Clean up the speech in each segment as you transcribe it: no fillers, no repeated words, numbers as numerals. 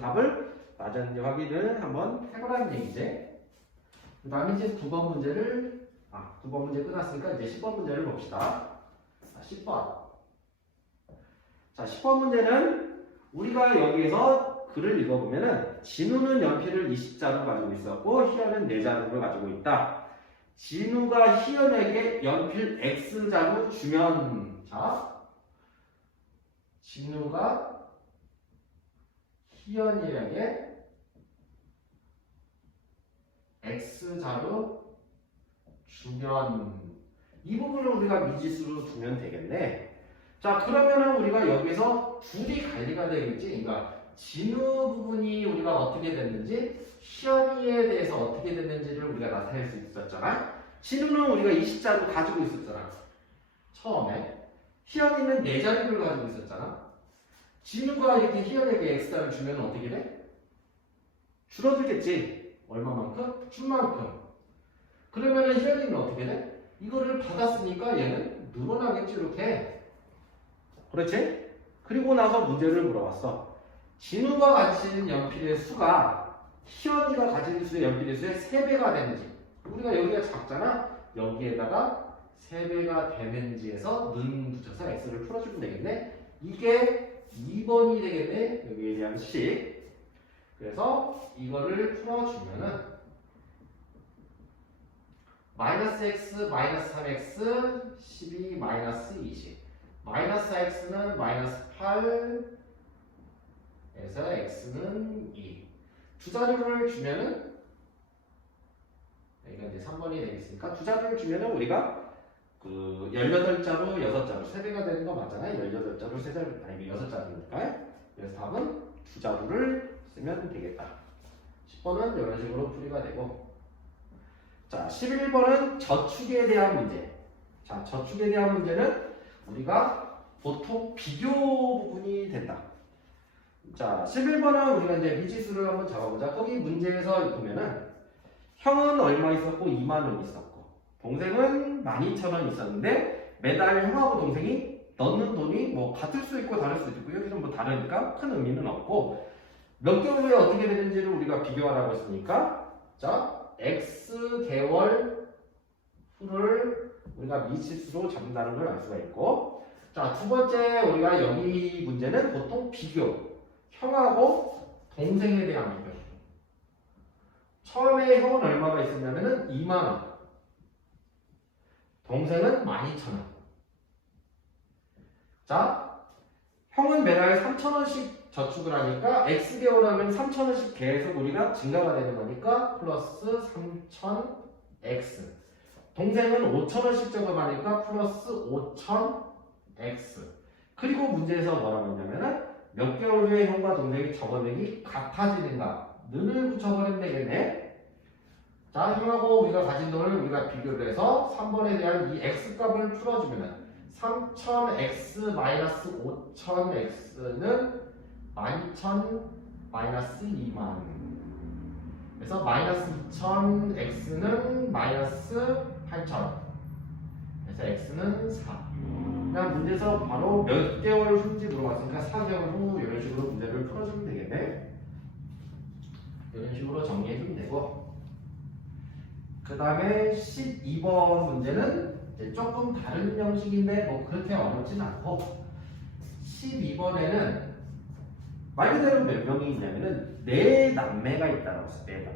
답을 맞았는지 확인을 한번 해보라는 얘기지. 그 다음에 이제 9번 문제를 9번 문제 끝났으니까 이제 10번 문제를 봅시다. 10번. 자, 10번 문제는 우리가 여기에서 글을 읽어보면은 진우는 연필을 20자루 가지고 있었고 희연은 4자루를 가지고 있다. 진우가 희연에게 연필 X자루 주면, 자, 진우가 희연이에게 X자루 주면, 이 부분을 우리가 미지수로 두면 되겠네. 자, 그러면은 우리가 여기서 둘이 관리가 되겠지. 그러니까 진우 부분이 우리가 어떻게 됐는지, 희연이에 대해서 어떻게 됐는지를 우리가 나타낼 수 있었잖아. 진우는 우리가 20자루 가지고 있었잖아, 처음에. 희연이는 4자루를 가지고 있었잖아. 진우가 이렇게 희연에게 X자를 주면 어떻게 돼? 줄어들겠지. 얼마만큼? 춘만큼. 그러면은 희연이는 어떻게 돼? 이거를 받았으니까 얘는 늘어나겠지, 이렇게. 그렇지? 그리고 나서 문제를 물어봤어. 진우가 가진 연필의 수가 희연이가 가진 수의 연필의 수의 3배가 되는지. 우리가 여기가 작잖아. 여기에다가 3배가 되는지에서 는 붙여서 x를 풀어주면 되겠네. 이게 2번이 되겠네. 여기에 대한 식. 그래서 이거를 풀어주면은 마이너스 x, 마이너스 3x, 12, 마이너스 20. 마이너스 x는 마이너스 8에서 x는 2. 두 자료를 주면은, 여기가 이제 3번이 되겠으니까, 두 자료를 주면은 우리가 그 18자로 6자로 3배가 되는 거 맞잖아요. 18자로 3자로, 아니 6자루니까. 그래서 답은 두 자루를 쓰면 되겠다. 10번은 이런 식으로 풀이가 되고, 자, 11번은 저축에 대한 문제. 자, 저축에 대한 문제는 우리가 보통 비교 부분이 된다. 자, 11번은 우리가 이제 미지수를 한번 잡아보자. 거기 문제에서 보면은 형은 얼마 있었고 2만 원 있었고 동생은 12,000원 있었는데 매달 형하고 동생이 넣는 돈이 뭐 같을 수 있고 다를 수 있고 여기는 뭐 다르니까 큰 의미는 없고 몇 개월 후에 어떻게 되는지를 우리가 비교하라고 했으니까 자, X 개월 후를 우리가 미지수로 잡는다는 걸 알 수가 있고, 자, 두 번째 우리가 여기 문제는 보통 비교, 형하고 동생에 대한 비교. 처음에 형은 얼마가 있었냐면은 2만 원, 동생은 12,000원. 자, 형은 매달 3,000원씩 저축을 하니까 X 개월 하면 3,000원씩 계속 우리가 증가가 되는 거니까 플러스 3,000X. 동생은 5,000원씩 적어가니까 플러스 5,000x. 그리고 문제에서 뭐라고 했냐면은 몇 개월 후에 형과 동생이 적어내기 같아지는가 는을 붙여버리면 되겠네. 자, 형하고 우리가 가진 돈을 우리가 비교를 해서 3번에 대한 이 x값을 풀어주면은 3,000x 마이너스 5,000x는 12,000 마이너스 2만. 그래서 마이너스 2,000x는 마이너스 8,000. 그래서 x는 4. 그냥 문제에서 바로 몇 개월 후인지 물어봤으니까 4개월 후 이런 식으로 문제를 풀어주면 되겠네. 이런 식으로 정리해주면 되고, 그 다음에 12번 문제는 이제 조금 다른 형식인데 뭐 그렇게 어렵진 않고, 12번에는 말 그대로 몇 명이 있냐면은 4남매가 있다고 했어. 4남매.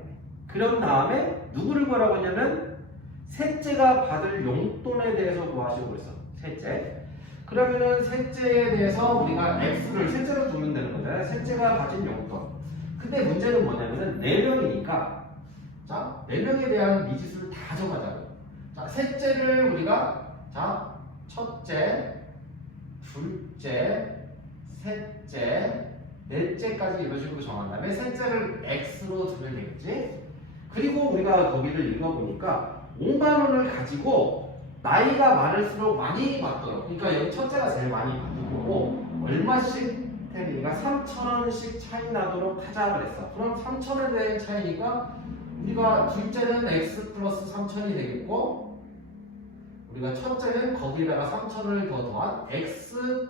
그런 다음에 누구를 구하라고 했냐면 셋째가 받을 용돈에 대해서 구하시고 그랬어. 셋째. 그러면은 셋째에 대해서 우리가 x를 셋째로 두면 되는 거잖아요. 셋째가 가진 용돈. 근데 문제는 뭐냐면은 4명이니까 자, 4명에 대한 미지수를 다 정하자고요. 자, 셋째를 우리가 자, 첫째, 둘째, 셋째, 넷째까지 이런 식으로 정한 다음에 셋째를 x로 두면 되겠지. 그리고 우리가 거기를 읽어보니까 5만 원을 가지고 나이가 많을수록 많이 받도록, 그러니까 여기 첫째가 제일 많이 받는 거고 얼마씩 테니까 3,000원씩 차이 나도록 하자 그랬어. 그럼 3,000원에 대한 차이니까 우리가 둘째는 x 플러스 3,000이 되겠고 우리가 첫째는 거기다가 3,000원을 더 더한 x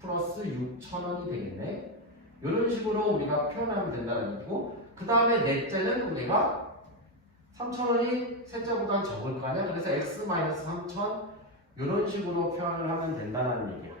플러스 6,000원이 되겠네. 이런 식으로 우리가 표현하면 된다는 얘기고, 그 다음에 넷째는 우리가 3,000원이 셋째보다 적을 거 아니야. 그래서 x-3,000 이런 식으로 표현을 하면 된다는 얘기야.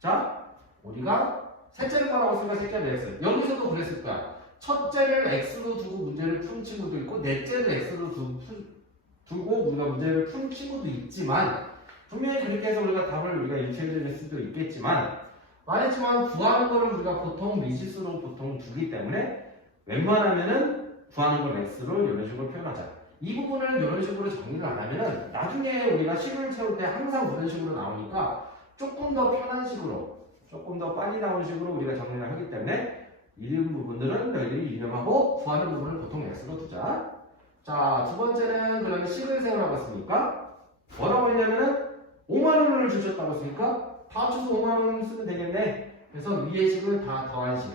자, 우리가 셋째를 뭐라고 했으니까 셋째를 x. 여기서도 그랬을 거야. 첫째를 x로 두고 문제를 푼 친구도 있고, 넷째를 x로 두고 우리가 문제를 푼 친구도 있지만, 분명히 그렇게 해서 우리가 답을 우리가 일체적일 수도 있겠지만, 말했지만 구하는 거를 우리가 보통 미지수로 보통 두기 때문에 웬만하면은 구하는 걸 x로 이런 식으로 표현하자. 이 부분을 이런 식으로 정리를 안 하면은 나중에 우리가 식을 채울 때 항상 그런 식으로 나오니까 조금 더 편한 식으로, 조금 더 빨리 나오는 식으로 우리가 정리를 하기 때문에 이 부분들은 너희들이 유념하고 구하는 부분을 보통 x로 두자. 자, 두 번째는 그러면 식을 세우라고 했으니까 뭐라고 했냐면은 5만원을 주셨다고 했으니까 다 합쳐서 5만원 쓰면 되겠네. 그래서 위의 식을 다 더한 식.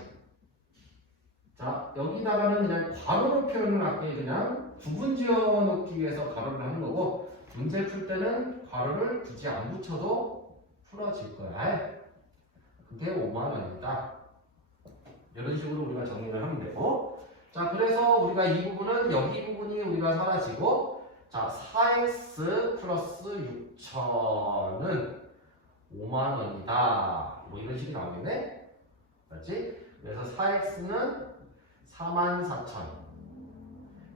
자, 여기다가는 그냥 괄호로 표현을 할게. 그냥 부분 지어 놓기 위해서 괄호를 하는 거고, 문제 풀 때는 괄호를 굳이 안 붙여도 풀어질 거야. 그게 5만원이다. 이런 식으로 우리가 정리를 하면 되고, 자, 그래서 우리가 이 부분은 여기 부분이 우리가 사라지고, 자, 4x 플러스 6천은 5만원이다. 뭐 이런 식이 나오겠네? 맞지? 그래서 4x는 44,000.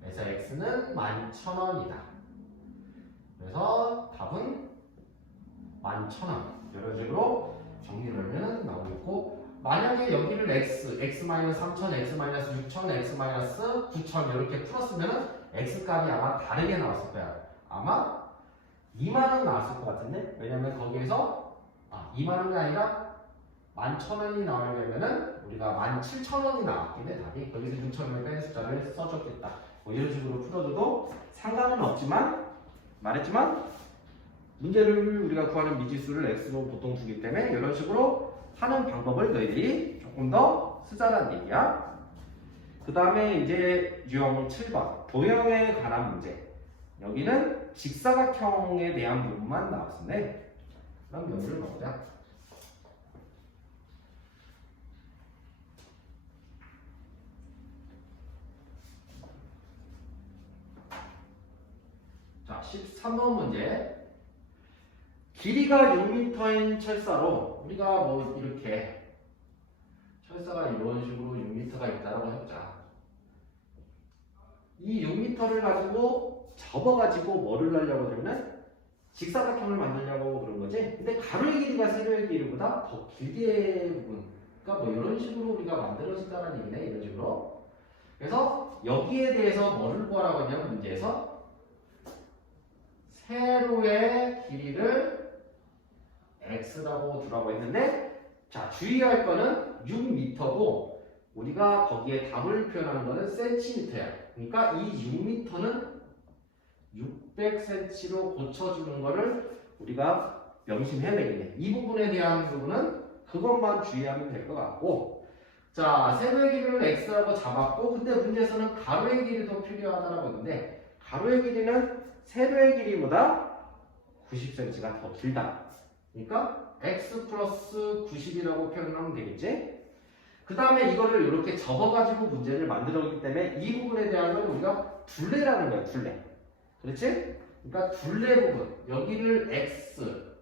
그래서 x는 11,000원이다. 그래서 답은 11,000원. 이런 식으로 정리를 하면 나오고, 만약에 여기를 x-3,000, x-6,000, x-9,000 이렇게 풀었으면 x값이 아마 다르게 나왔을 거야. 아마 2만원 나왔을 것 같은데? 왜냐면 거기에서 2만원이 아니라 11,000원이 나오려면은 우리가 17,000원이 나왔겠네, 답이. 거기서 6,000원을 뺀 숫자를 써줬겠다. 뭐 이런 식으로 풀어줘도 상관은 없지만, 말했지만, 문제를 우리가 구하는 미지수를 x로 보통 두기 때문에 이런 식으로 하는 방법을 너희들이 조금 더 쓰자라는 얘기야. 그 다음에 이제 유형 7번, 도형에 관한 문제. 여기는 직사각형에 대한 부분만 나왔었네. 그럼 여기를 넣자. 자, 13번 문제. 길이가 6m인 철사로 우리가 뭐 이렇게 철사가 이런 식으로 6m가 있다고 해보자. 이 6m를 가지고 접어가지고 뭐를 하려고 그러면 직사각형을 만들려고 그런 거지. 근데 가로의 길이가 세로의 길이보다 더 길게 부분. 그러니까 뭐 이런 식으로 우리가 만들어진다는 얘기네. 이런 식으로. 그래서 여기에 대해서 뭐를 구하라고 했냐면 문제에서 세로의 길이를 x라고 두라고 했는데, 자, 주의할 거는 6m고 우리가 거기에 답을 표현하는 거는 cm야. 그러니까 이 6m는 600cm로 고쳐주는 거를 우리가 명심해야 되겠네. 이 부분에 대한 부분은 그것만 주의하면 될 것 같고, 자, 세로의 길이를 x라고 잡았고, 근데 문제에서는 가로의 길이도 필요하다라고 했는데, 가로의 길이는 세로의 길이보다 90cm가 더 길다. 그러니까 x 플러스 90이라고 표현하면 되겠지? 그 다음에 이거를 이렇게 접어가지고 문제를 만들었기 때문에 이 부분에 대한 건 우리가 둘레라는 거야, 둘레. 그렇지? 그러니까 둘레 부분, 여기를 x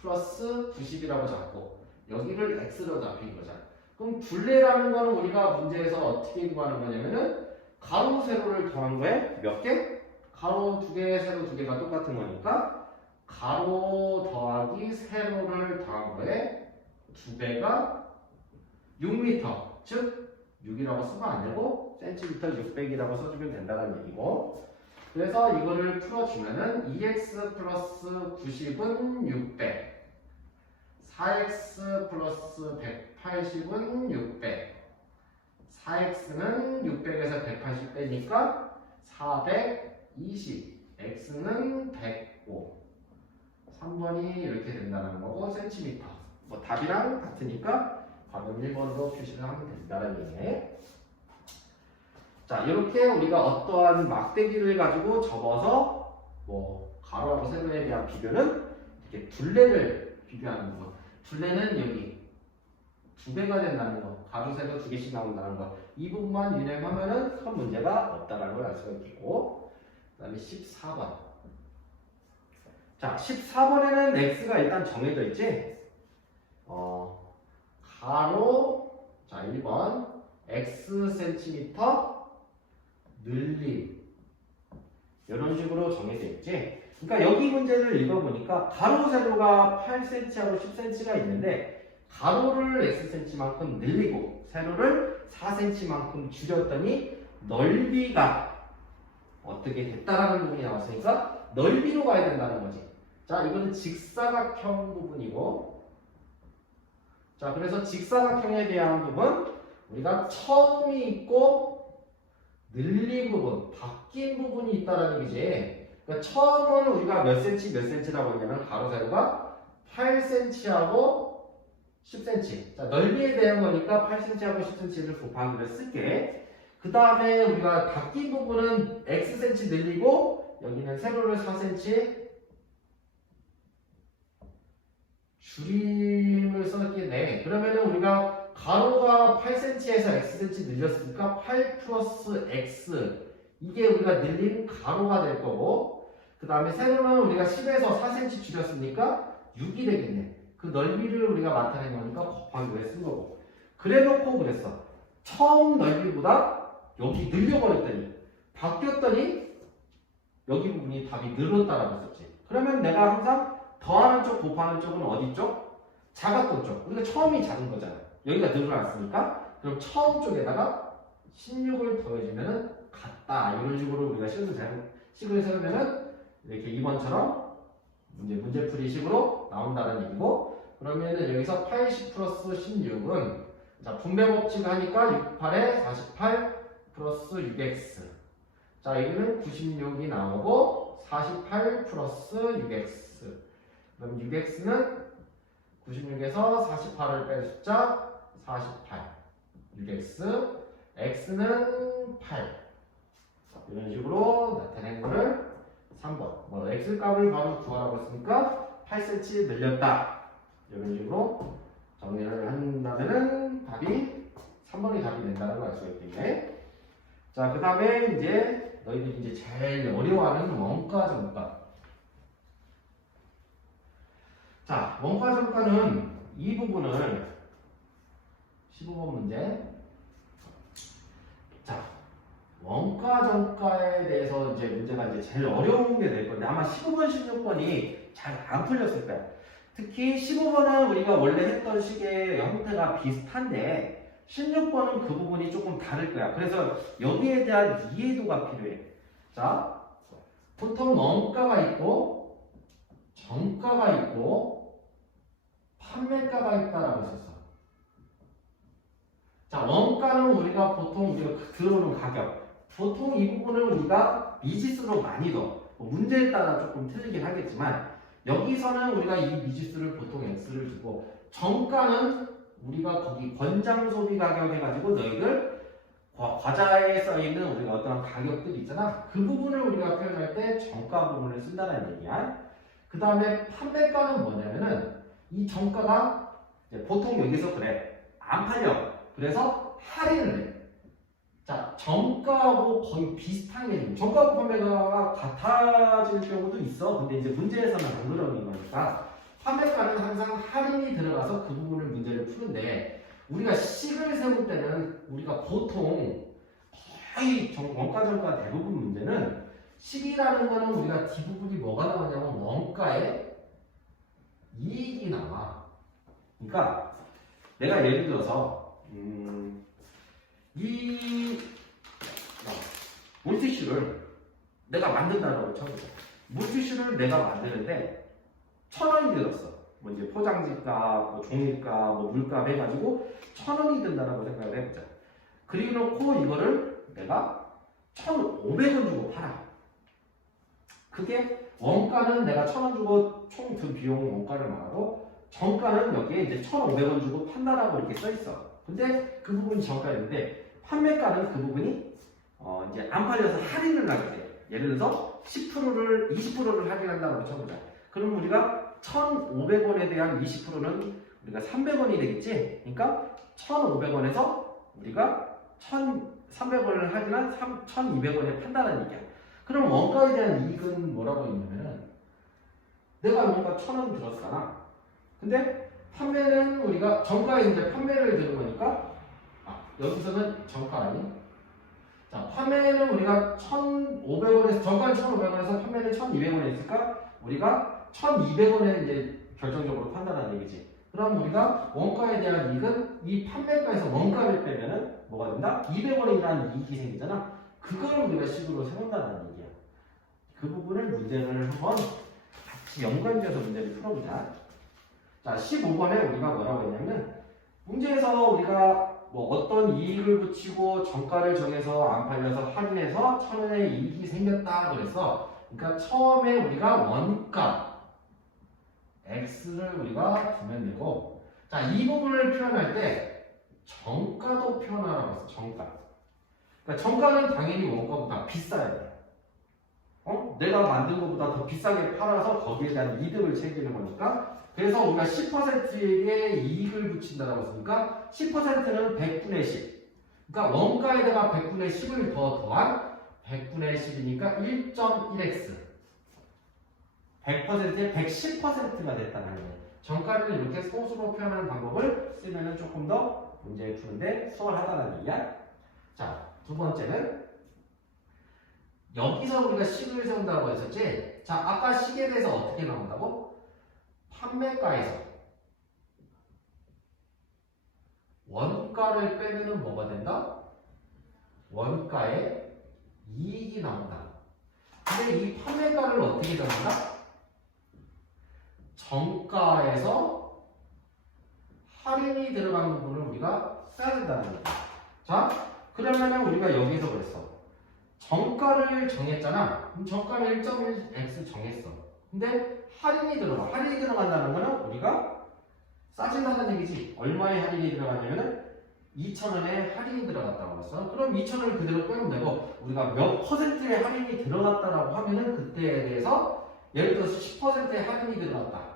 플러스 90이라고 잡고 여기를 x로 잡힌 거잖아. 그럼 둘레라는 거는 우리가 문제에서 어떻게 구하는 거냐면은 가로 세로를 더한 거에 몇 개? 가로 2개, 세로 2개가 똑같은 거니까 가로 더하기 세로를 더한 거에 2배가 6m, 즉 6이라고 쓰면 안 되고 센티미터 600이라고 써주면 된다는 얘기고, 그래서 이거를 풀어주면은 2x 플러스 90은 600, 4x 플러스 180은 600, 4x는 600에서 180 빼니까 420, x는 105, 3번이 이렇게 된다는 거고, 센티미터. 뭐 답이랑 같으니까 방금 1번으로 표시를 하면 된다는 얘기네. 자, 이렇게 우리가 어떠한 막대기를 가지고 접어서 뭐 가로하고 세로에 대한 비교는 이렇게 둘레를 비교하는 부분. 둘레는 여기 2배가 된다는 거, 가로 세로 2개씩 나온다는 거, 이 부분만 유념하면은 큰 문제가 없다라는 걸 알 수가 있겠고, 그 다음에 14번. 자, 14번에는 x가 일단 정해져 있지? 가로, 자, 1번, x 센티미터 늘림. 이런 식으로 정해져 있지? 그러니까 여기 문제를 읽어보니까 가로, 세로가 8cm하고 10cm가 있는데, 가로를 xcm만큼 늘리고, 세로를 4cm만큼 줄였더니, 넓이가 어떻게 됐다라는 부분이 나왔으니까, 넓이로 가야 된다는 거지. 자, 이거는 직사각형 부분이고, 자, 그래서 직사각형에 대한 부분, 우리가 처음이 있고, 늘린 부분, 바뀐 부분이 있다라는 얘기지. 그러니까 처음은 우리가 몇 cm, 몇 cm라고 했냐면, 가로, 세로가 8cm하고 10cm. 자, 넓이에 대한 거니까 8cm하고 10cm를 곱하기를 쓸게. 그 다음에 우리가 바뀐 부분은 xcm 늘리고, 여기는 세로를 4cm 줄임을 썼겠네. 그러면은 우리가 가로가 8cm에서 xcm 늘렸으니까 8 플러스 x, 이게 우리가 늘린 가로가 될 거고, 그 다음에 세로는 우리가 10에서 4cm 줄였으니까 6이 되겠네. 그 넓이를 우리가 나타낸 거니까 곱하기로 쓴 거고. 그래 놓고 그랬어. 처음 넓이보다 여기 늘려버렸더니, 바뀌었더니 여기 부분이 답이 늘었다라고 했었지. 그러면 내가 항상 더하는 쪽, 곱하는 쪽은 어디 쪽? 작았던 쪽. 우리가 처음이 작은 거잖아. 여기가 늘어났으니까, 그럼 처음 쪽에다가 16을 더해주면은 같다. 이런 식으로 우리가 식을 세우면은 이렇게 2번처럼 문제풀이 식으로 나온다는 얘기고, 그러면은 여기서 80 플러스 16은, 자, 분배 법칙 하니까 6, 8에 48 플러스 6x. 자, 여기는 96이 나오고, 48 플러스 6x. 그럼 6x는 96에서 48을 뺀 숫자 48. 6x. x는 8. 이런 식으로 나타낸 거를 3번. 뭐, x 값을 바로 구하라고 했으니까 8cm 늘렸다. 이런 식으로 정리를 한다면은 답이 3번이 답이 된다는 걸 알 수가 있겠네. 자, 그 다음에 이제 너희들이 이제 제일 어려워하는 원가 정가. 자, 원가 정가는 이 부분을 15번 문제. 자, 원가 정가에 대해서 이제 문제가 이제 제일 어려운 게 될 건데, 아마 15번, 16번이 잘 안 풀렸을 거야. 특히 15번은 우리가 원래 했던 식의 형태가 비슷한데 16번은 그 부분이 조금 다를 거야. 그래서 여기에 대한 이해도가 필요해. 자, 보통 원가가 있고 정가가 있고 판매가가 있다라고 했었어. 자, 원가는 우리가 보통 우리가 들어오는 가격, 보통 이 부분을 우리가 미지수로 많이 넣어. 문제에 따라 조금 틀리긴 하겠지만, 여기서는 우리가 이 미지수를 보통 x를 주고, 정가는 우리가 거기 권장 소비 가격 해가지고 너희들 과자에 써있는 우리가 어떤 가격들이 있잖아. 그 부분을 우리가 표현할 때 정가 부분을 쓴다는 얘기야. 그 다음에 판매가는 뭐냐면은 이 정가가 보통 여기서 그래. 안 팔려. 그래서 할인을 해. 자, 정가하고 거의 비슷한 개념. 정가하고 판매가가 같아질 경우도 있어. 근데 이제 문제에서는 안 그러는 거니까 판매가는 항상 할인이 들어가서 그 부분을 문제를 푸는데, 우리가 식을 세울 때는 우리가 보통 거의 원가 정가 대부분 문제는 식이라는 거는 우리가 뒷부분이 뭐가 나오냐면 원가에 이익이 나와. 그러니까 내가 예를 들어서 이 물티슈를 내가 만든다고 쳐보자. 물티슈를 내가 만드는데 1,000원이 들었어. 뭐 이제 포장지값, 뭐 종이값, 뭐 물값 해가지고 1,000원이 든다라고 생각을 해보자. 그리고 놓고 이거를 내가 1,500원 주고 팔아. 그게 원가는 내가 1,000원 주고 총 든 비용 원가를 말하고, 정가는 여기에 이제 1,500원 주고 판다라고 이렇게 써 있어. 근데 그 부분이 정가였는데, 판매가는 그 부분이 이제 안 팔려서 할인을 하게 돼. 예를 들어서 20%를 할인한다고 쳐보자. 그럼 우리가 1,500원에 대한 20%는 우리가 300원이 되겠지? 그러니까 1,500원에서 우리가 1,300원을 하지만 1,200원에 판다는 얘기야. 그럼 원가에 대한 이익은 뭐라고 있냐면은 내가 뭔가 1,000원 들었잖아. 근데 판매는 우리가 정가에 이제 판매를 드는 거니까 여기서는 정가 아니? 자, 판매는 우리가 1,500원에서 정가는 1,500원에서 판매는 1,200원에 있을까? 우리가 1,200원에 이제 결정적으로 판단하는 얘기지. 그럼 우리가 원가에 대한 이익은 이 판매가에서 원가를 빼면은 뭐가 된다? 200원이라는 이익이 생기잖아. 그걸 우리가 식으로 세운다는 얘기야. 그 부분을 문제를 한번 같이 연관지어서 문제를 풀어보자. 자, 15번에 우리가 뭐라고 했냐면 문제에서 우리가 뭐 어떤 이익을 붙이고 정가를 정해서 안 팔려서 할인해서 1,000원의 이익이 생겼다 그래서 그러니까 처음에 우리가 원가 X를 우리가 두면 되고 자, 이 부분을 표현할 때 정가도 표현하라고 했어. 정가. 그러니까 정가는 당연히 원가보다 비싸야 돼. 내가 만든 것보다 더 비싸게 팔아서 거기에 대한 이득을 챙기는 거니까 그래서 우리가 10%에게 이익을 붙인다라고 했으니까 10%는 100분의 10 그러니까 원가에다가 100분의 10을 더 더한 100분의 10이니까 1.1x 100%에 110%가 됐다는 거예요. 정가를 이렇게 소수로 표현하는 방법을 쓰면 조금 더 문제 푸는데 수월하다는 얘기야. 자, 두 번째는 여기서 우리가 식을 세운다고 했었지. 자, 아까 식에 대해서 어떻게 나온다고? 판매가에서 원가를 빼면은 뭐가 된다? 원가에 이익이 나온다. 근데 이 판매가를 어떻게 정한다? 정가에서 할인이 들어간 부분을 우리가 써야 된다는 거야. 자, 그러면은 우리가 여기서 그랬어. 정가를 정했잖아. 그럼 정가를 1.1x 정했어. 근데 할인이 들어가. 할인이 들어간다는 거는 우리가 싸진다는 얘기지. 얼마의 할인이 들어가냐면은 2,000원에 할인이 들어갔다고 했어. 그럼 2,000원을 그대로 빼면 되고 우리가 몇 퍼센트의 할인이 들어갔다라고 하면은 그때에 대해서 예를 들어서 10%의 할인이 들어갔다.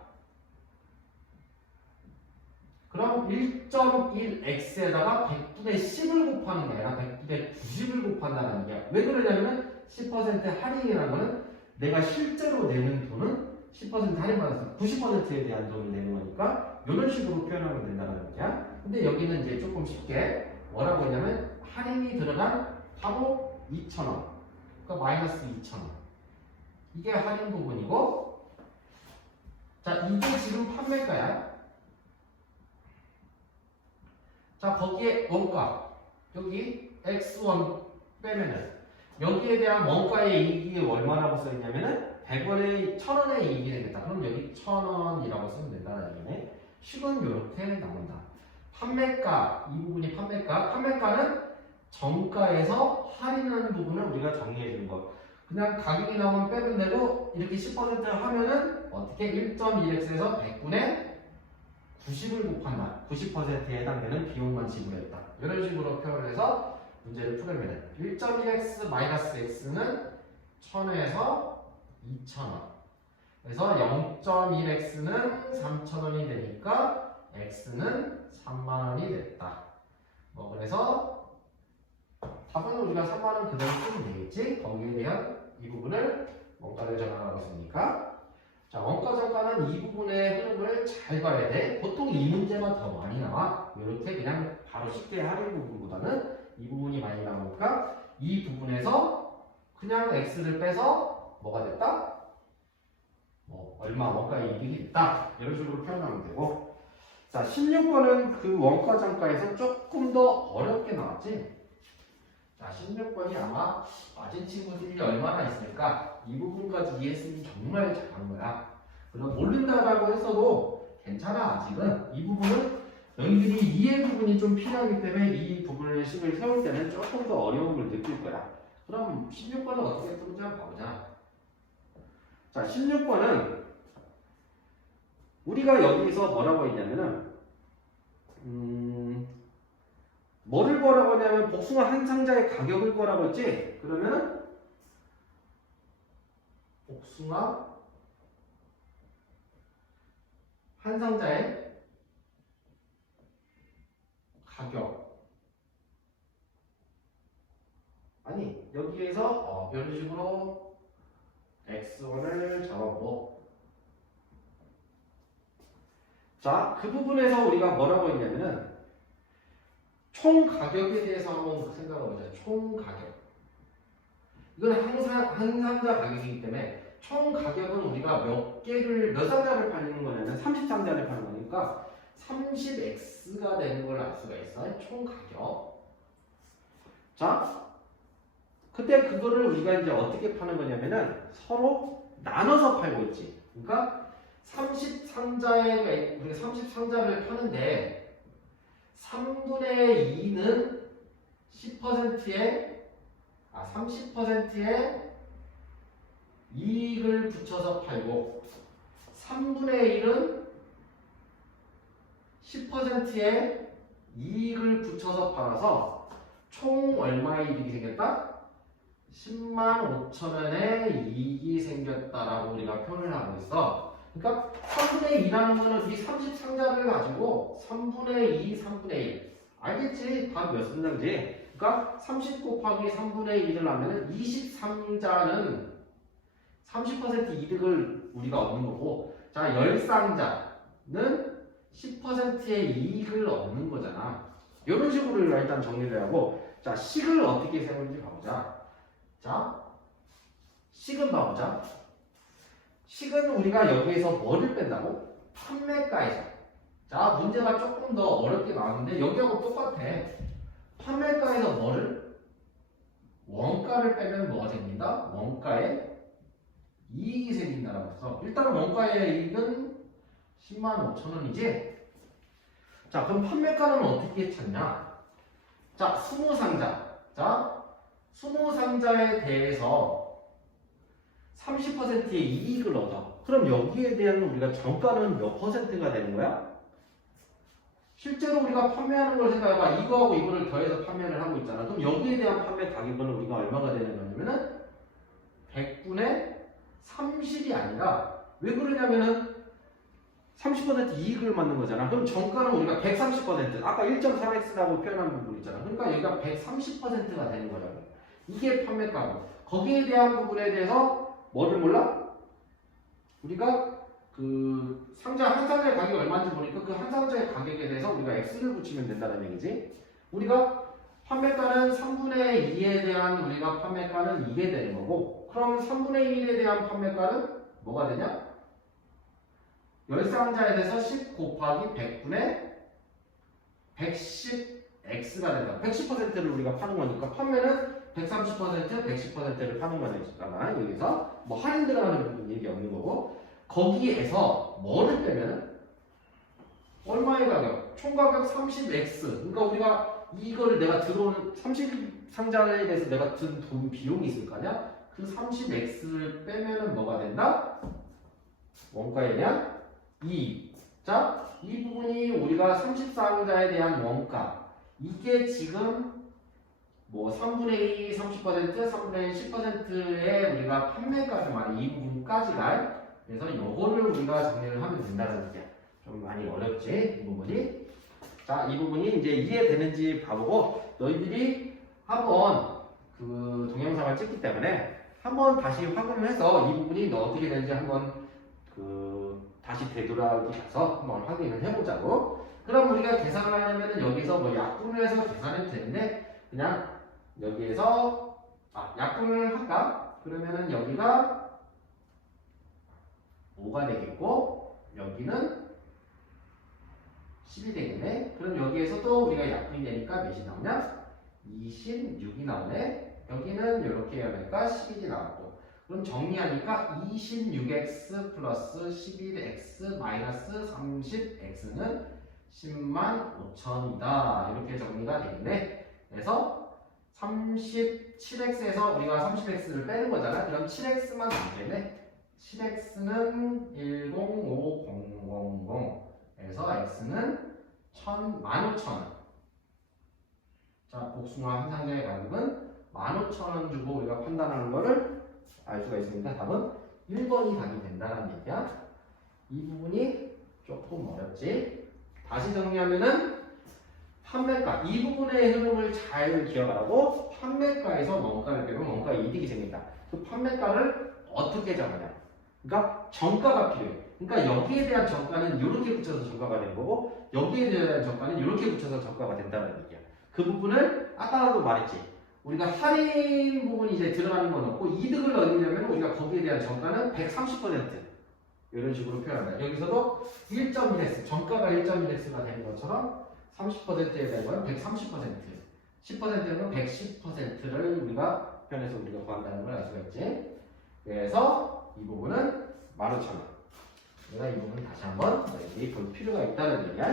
그럼 1.1x에다가 100분의 10을 곱하는 게 아니라 100분의 90을 곱한다는 얘기야. 왜 그러냐면은 10% 할인이라는 거는 내가 실제로 내는 돈은 10% 할인받아서 90%에 대한 돈을 내는 거니까 이런 식으로 표현하면 된다는 얘기야. 근데 여기는 이제 조금 쉽게 뭐라고 했냐면 할인이 들어간 바로 2,000원. 그러니까 마이너스 2,000원. 이게 할인 부분이고 자, 이게 지금 판매가야. 자, 거기에 원가 여기 x1 빼면은 여기에 대한 원가의 이익이 얼마라고 써있냐면은 100원에 1,000원의 이익이 되겠다. 그럼 여기 1,000원이라고 쓰면 된다는 얘기네. 식은 이렇게 나온다. 판매가 이 부분이 판매가는 정가에서 할인하는 부분을 우리가 정리해 주는 거. 그냥 가격이 나오면 빼면 되고 이렇게 10% 하면은 어떻게 1.1x에서 100분의 90을 곱한다. 90%에 해당되는 비용만 지불했다. 이런 식으로 표현을 해서 문제를 풀으면 1.1x 마이너스 x는 1,000원에서 2,000원. 그래서 0.1x는 3,000원이 되니까 x는 3만원이 됐다. 뭐 그래서 답은 우리가 3만원 그대로 쓰면 되겠지. 거기에 대한 이 부분을 원가를 정하라고 했으니까 자, 원가 정가는 이 부분의 흐름을 잘 봐야 돼. 보통 이 문제가 더 많이 나와. 이렇게 그냥 바로 쉽게 하는 부분보다는 이 부분이 많이 나오니까 이 부분에서 그냥 x를 빼서 뭐가 됐다? 뭐 얼마 원가의 이익이 있다. 이런 식으로 표현하면 되고 자, 16번은 그 원가 정가에서 조금 더 어렵게 나왔지. 자, 16번이 아마 맞은 친구들이 얼마나 있을까? 이 부분까지 이해했으면 정말 잘한 거야. 그럼 모른다라고 했어도 괜찮아. 아직은 이 부분은 너희들이 이해 부분이 좀 필요하기 때문에 이 부분을 식을 세울 때는 조금 더 어려움을 느낄 거야. 그럼 16번은 어떻게 풀는지 한번 봐보자. 자, 16번은 우리가 여기서 뭐라고 했냐면은 뭐를 거라고 하냐면 복숭아 한 상자의 가격을 거라고 했지? 그러면은 복숭아 한 상자의 가격. 아니 여기에서 이런 식으로 x1을 잡아보고 자, 그 부분에서 우리가 뭐라고 했냐면은 총 가격에 대해서 한번 생각해 보자. 총 가격. 이건 항상 한 상자 가격이기 때문에 총 가격은 우리가 몇 상자를 팔리는 거냐면 30상자를 파는 거니까 30x가 되는 걸 알 수가 있어요. 총 가격. 자, 그때 그거를 우리가 이제 어떻게 파는 거냐면은 서로 나눠서 팔고 있지. 그러니까 30상자에 우리가 30상자를 파는데 3분의 2는 30%의 이익을 붙여서 팔고 3분의 1은 10%의 이익을 붙여서 팔아서 총 얼마의 이익이 생겼다? 10만 5천 원의 이익이 생겼다라고 우리가 표현을 하고 있어. 그러니까 3분의 2라는 거는 이 30상자를 가지고 3분의 2, 3분의 1 알겠지? 답이 몇 상자인지. 그러니까 30 곱하기 3분의 1을 하면 23자는 30% 이득을 우리가 얻는 거고 자 10상자는 10%의 이익을 얻는 거잖아. 이런 식으로 일단 정리를 하고 자 식을 어떻게 세우는지 봐보자. 자 식은 봐보자. 식은 우리가 여기에서 뭐를 뺀다고? 판매가에서. 자 문제가 조금 더 어렵게 나왔는데 여기하고 똑같아. 판매가에서 뭐를? 원가를 빼면 뭐가 생긴다? 원가에 이익이 생긴다라고 했어. 일단은 원가의 이익은 10만 5천 원이지? 자 그럼 판매가는 어떻게 찾냐? 자 20상자. 자 20상자에 대해서 30%의 이익을 얻어. 그럼 여기에 대한 우리가 정가는 몇 퍼센트가 되는 거야? 실제로 우리가 판매하는 걸 생각해봐. 이거하고 이거를 더해서 판매를 하고 있잖아. 그럼 여기에 대한 판매 가격은 우리가 얼마가 되는 거냐면은 100분의 30이 아니라 왜 그러냐면은 30% 이익을 받는 거잖아. 그럼 정가는 우리가 130% 아까 1.3x라고 표현한 부분 있잖아. 그러니까 여기가 130%가 되는 거라고. 이게 판매가고 거기에 대한 부분에 대해서 뭐를 몰라? 우리가 그 상자 한 상자의 가격이 얼마인지 보니까 그 한 상자의 가격에 대해서 우리가 x를 붙이면 된다는 얘기지. 우리가 판매가는 3분의 2에 대한 우리가 판매가는 이게 되는 거고 그럼 3분의 1에 대한 판매가는 뭐가 되냐? 10상자에 대해서 10 곱하기 100분의 110x가 된다. 110%를 우리가 파는 거니까 판매는 130%, 110%를 파는 거니까 여기서 뭐 할인 들어가는 부분 얘기 없는 거고 거기에서 뭐를 빼면은 얼마의 가격? 총 가격 30x. 그러니까 우리가 이거를 내가 들어온 30상자에 대해서 내가 든 돈 비용이 있을 거 아니야? 그 30x를 빼면은 뭐가 된다? 원가에 대한 이익. 자, 이 부분이 우리가 30상자에 대한 원가. 이게 지금 뭐 3분의 2, 30%, 3분의 1, 10%의 우리가 판매가지만 이 부분까지가 그래서 요거를 우리가 정리를 하면 된다는 얘기야. 좀 많이 어렵지? 이 부분이. 자, 이 부분이 이제 이해되는지 봐보고 너희들이 한번 그 동영상을 찍기 때문에 한번 다시 확인을 해서 이 부분이 너 어떻게 되는지 한번 그 다시 되돌아오기 가서 한번 확인을 해보자고. 그럼 우리가 계산을 하려면은 여기서 뭐 약분을 해서 계산해도 되는데 그냥 여기에서 약분을 할까? 그러면은 여기가 5가 되겠고 여기는 10이 되겠네. 그럼 여기에서 또 우리가 약분이 되니까 몇이 나오냐? 26이 나오네. 여기는 이렇게 해야 되니까 11이 나왔고 그럼 정리하니까 26x 플러스 11x 마이너스 30x는 10만 5천이다. 이렇게 정리가 되겠네. 그래서 37x에서 우리가 30x를 빼는 거잖아. 그럼 7x만 남겠네. 7x는 105000에서 x는 15,000원. 자, 복숭아 한 상자의 가격은 15,000원 주고 우리가 판단하는 거를 알 수가 있으니까 답은 1번이 답이 된다는 얘기야. 이 부분이 조금 어렵지. 다시 정리하면은 판매가 이 부분의 흐름을 잘 기억하고 판매가에서 원가를 빼면 원가 이득이 생긴다. 그 판매가를 어떻게 잡느냐? 그러니까 정가가 필요해. 그러니까 여기에 대한 정가는 이렇게 붙여서 정가가 되는 거고 여기에 대한 정가는 이렇게 붙여서 정가가 된다는 얘기야. 그 부분을 아까도 말했지. 우리가 할인 부분이 이제 들어가는 건 없고 이득을 얻으려면 우리가 거기에 대한 정가는 130% 이런 식으로 표현한다. 여기서도 1.1x 정가가 1.1x가 되는 것처럼 30%에 대한 건 130%, 10%는 110%를 우리가 표현해서 우리가 구한다는 걸 알 수가 있지. 그래서 이 부분은 15,000원. 내가 이 부분 다시 한번 너희들이 볼 필요가 있다는 얘기야.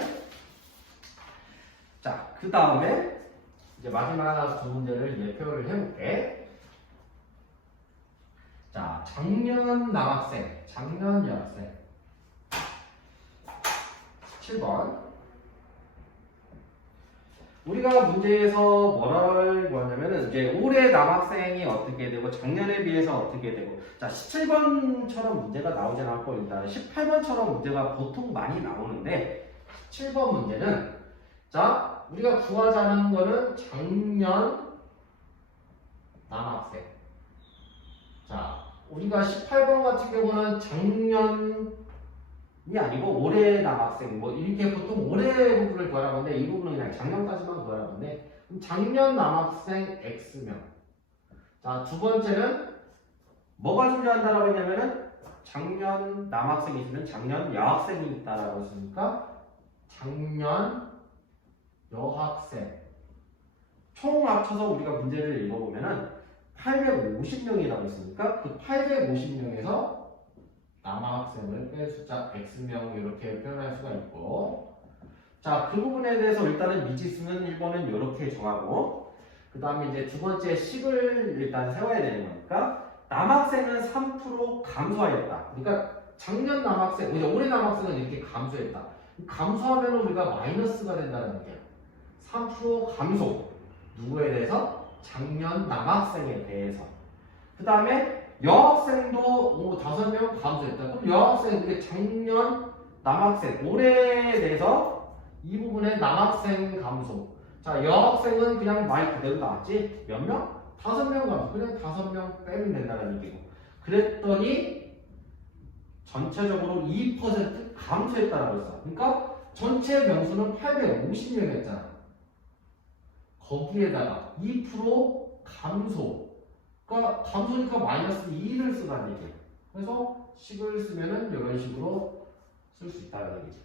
자, 그 다음에 이제 마지막 두 문제를 이제 표현을 해볼게. 자, 작년 남학생, 작년 여학생. 7번. 우리가 문제에서 뭐를 구하냐면은 이제 올해 남학생이 어떻게 되고 작년에 비해서 어떻게 되고 자 17번처럼 문제가 나오지 않았고 일단 18번처럼 문제가 보통 많이 나오는데 17번 문제는 자 우리가 구하자는 거는 작년 남학생 자 우리가 18번 같은 경우는 작년이 아니고 올해 남학생 뭐 이렇게 보통 올해 부분을 구하라고 하는데 이 부분은 그냥 작년까지만 구하라고 하는데 작년 남학생 X명 자 두 번째는 뭐가 존재한다라고 했냐면은 작년 남학생이 있으면 작년 여학생이 있다라고 했으니까 작년 여학생 총 합쳐서 우리가 문제를 읽어보면은 850명이라고 했으니까 그 850명에서 남학생을 뺀 숫자 X명 이렇게 표현할 수가 있고 자, 그 부분에 대해서 일단은 미지수는 1번은 이렇게 정하고 그 다음에 이제 두 번째 식을 일단 세워야 되는 거니까 남학생은 3% 감소하였다. 그러니까 작년 남학생, 이제 올해 남학생은 이렇게 감소했다. 감소하면 우리가 마이너스가 된다는 얘기야. 3% 감소. 누구에 대해서? 작년 남학생에 대해서. 그 다음에 여학생도 5명 감소했다. 그럼 여학생, 그게 작년 남학생, 올해에 대해서 이 부분에 남학생 감소. 자, 여학생은 그냥 말 그대로 나왔지? 몇 명? 5명 감소. 그냥 5명 빼면 된다는 얘기고. 그랬더니 전체적으로 2% 감소했다라고 했어. 그러니까 전체 명수는 850명이었잖아. 거기에다가 2% 감소. 그러니까 감소니까 마이너스 2를 쓰라는 얘기야. 그래서 식을 쓰면은 이런 식으로 쓸 수 있다는 얘기지.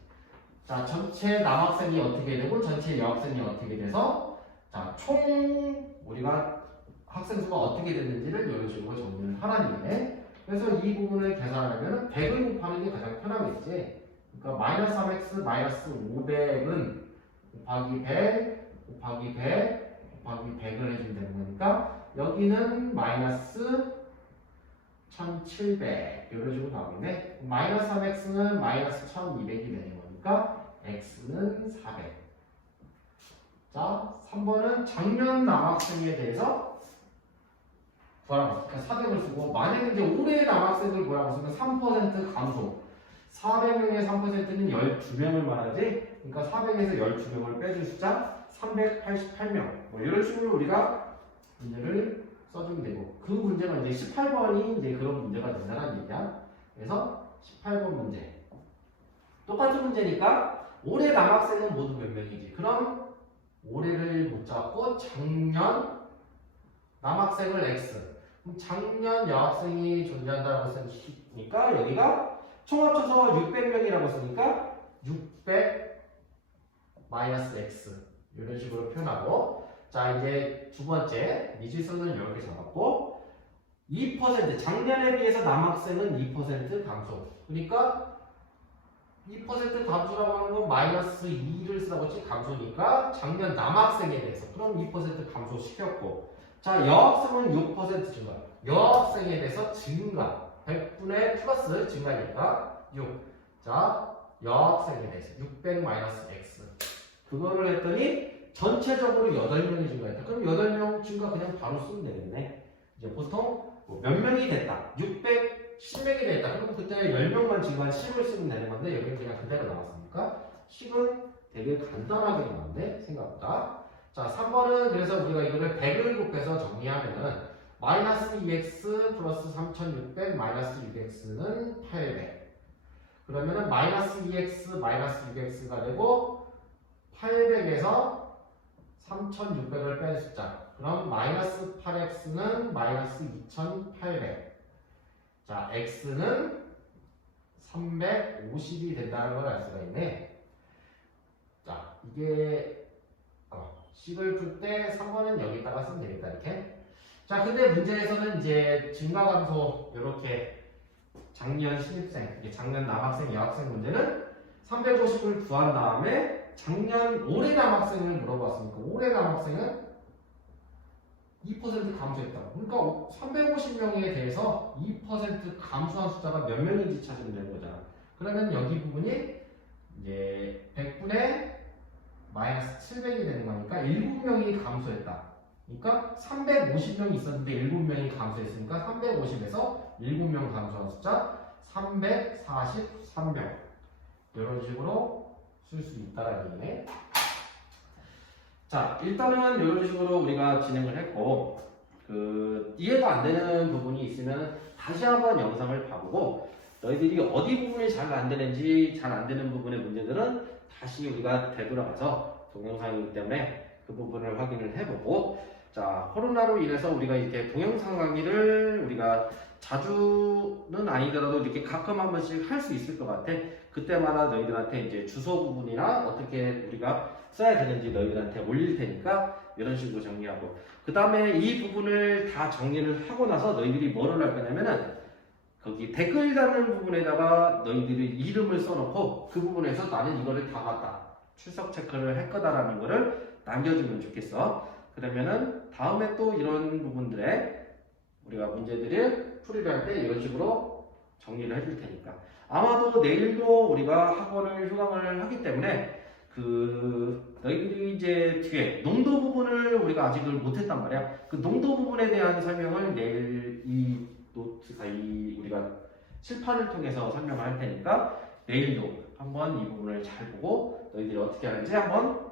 자, 전체 남학생이 어떻게 되고 전체 여학생이 어떻게 돼서 자, 총 우리가 학생 수가 어떻게 됐는지를 이런 식으로 정리를 하라는 얘기네. 그래서 이 부분을 계산하려면 100을 곱하는 게 가장 편하겠지. 그러니까 마이너스 3x 마이너스 500은 곱하기 100 곱하기 100 곱하기 100을 해주면 되는 거니까 여기는 마이너스 1700 이런 식으로 나오겠네. 마이너스 3x는 마이너스 1200이 되는 거니까 x는 400. 자, 3번은 작년 남학생에 대해서 구하라고 했으니까 400을 쓰고 만약에 이제 올해 남학생을 구하라고 쓰면 3% 감소 400명의 3%는 12명을 말하지. 그러니까 400에서 12명을 빼준 숫자 388명 뭐 이런 식으로 우리가 문제를 써주면 되고 그 문제가 이제 18번이 이제 그런 문제가 된다는 얘기야. 그래서 18번 문제 똑같은 문제니까 올해 남학생은 모두 몇 명이지? 그럼 올해를 못 잡고 작년 남학생을 X 그럼 작년 여학생이 존재한다고 했으니까 여기가 총 합쳐서 600명이라고 했으니까 600 마이너스 X 이런 식으로 표현하고 자 이제 두 번째 미지수는 이렇게 잡았고 2% 작년에 비해서 남학생은 2% 감소 그러니까 2% 감소라고 하는 건 마이너스 2를 쓰라고 했지 감소니까 작년 남학생에 대해서 그럼 2% 감소시켰고 자 여학생은 6% 증가 여학생에 대해서 증가 100분의 플러스 증가니까 6 자 여학생에 대해서 600 마이너스 x 그거를 했더니 전체적으로 8명이 증가했다. 그럼 8명 증가 그냥 바로 쓰면 되겠네. 이제 보통 몇 명이 됐다. 610명이 됐다. 그럼 그때 10명만 증가한 10을 쓰면 되는 건데 여기는 그냥 그대로 나왔으니까 10은 되게 간단하게 나왔는데 생각보다. 자, 3번은 그래서 우리가 이거를 100을 곱해서 정리하면은 마이너스 2x 플러스 3600 마이너스 6x는 800. 그러면은 마이너스 2x 마이너스 6x가 되고 800에서 3600을 뺀 숫자. 그럼 마이너스 8x는 마이너스 2800. 자, x는 350이 된다는 걸 알 수가 있네. 자, 이게 식을 풀 때 3번은 여기다가 쓰면 되겠다, 이렇게. 자, 근데 문제에서는 이제 증가감소, 이렇게 작년 신입생, 이게 작년 남학생, 여학생 문제는 350을 구한 다음에 작년 올해 남학생을 물어봤으니까 올해 남학생은 2% 감소했다고. 그러니까 350명에 대해서 2% 감소한 숫자가 몇 명인지 찾으면 되는 거잖아. 그러면 여기 부분이 이제 100분의 마이너스 700이 되는 거니까 7명이 감소했다. 그러니까 350명이 있었는데 7명이 감소했으니까 350에서 7명 감소한 숫자 343명. 이런 식으로 쓸 수 있다라는 얘기네. 자, 일단은 이런 식으로 우리가 진행을 했고, 이해가 안 되는 부분이 있으면 다시 한번 영상을 봐보고, 너희들이 어디 부분이 잘 안 되는지, 잘 안 되는 부분의 문제들은 다시 우리가 되돌아가서 동영상이기 때문에 그 부분을 확인을 해보고, 자, 코로나로 인해서 우리가 이렇게 동영상 강의를 우리가 자주는 아니더라도 이렇게 가끔 한 번씩 할 수 있을 것 같아. 그때마다 너희들한테 이제 주소 부분이나 어떻게 우리가 써야 되는지 너희들한테 올릴 테니까 이런 식으로 정리하고, 그 다음에 이 부분을 다 정리를 하고 나서 너희들이 뭐를 할 거냐면은 거기 댓글 다는 부분에다가 너희들이 이름을 써놓고 그 부분에서 나는 이거를 다 봤다, 출석 체크를 할 거다라는 거를 남겨주면 좋겠어. 그러면은 다음에 또 이런 부분들에 우리가 문제들을 풀이를 할 때 이런 식으로 정리를 해줄 테니까, 아마도 내일도 우리가 학원을 휴강을 하기 때문에 너희들이 이제 뒤에 농도 부분을 우리가 아직을 못했단 말이야. 그 농도 부분에 대한 설명을 내일 이 노트가 우리가 칠판을 통해서 설명을 할 테니까 내일도 한번 이 부분을 잘 보고 너희들이 어떻게 하는지 한번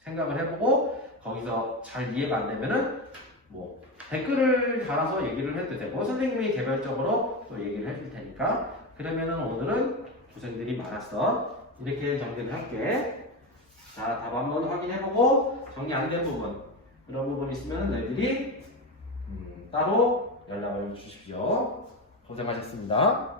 생각을 해보고, 거기서 잘 이해가 안 되면은 뭐 댓글을 달아서 얘기를 해도 되고 선생님이 개별적으로 또 얘기를 해줄 테니까. 그러면은 오늘은 고생들이 많았어. 이렇게 정리를 할게. 자, 답 한번 확인해보고 정리 안 된 부분, 그런 부분 있으면 너희들이 따로 연락을 주십시오. 고생하셨습니다.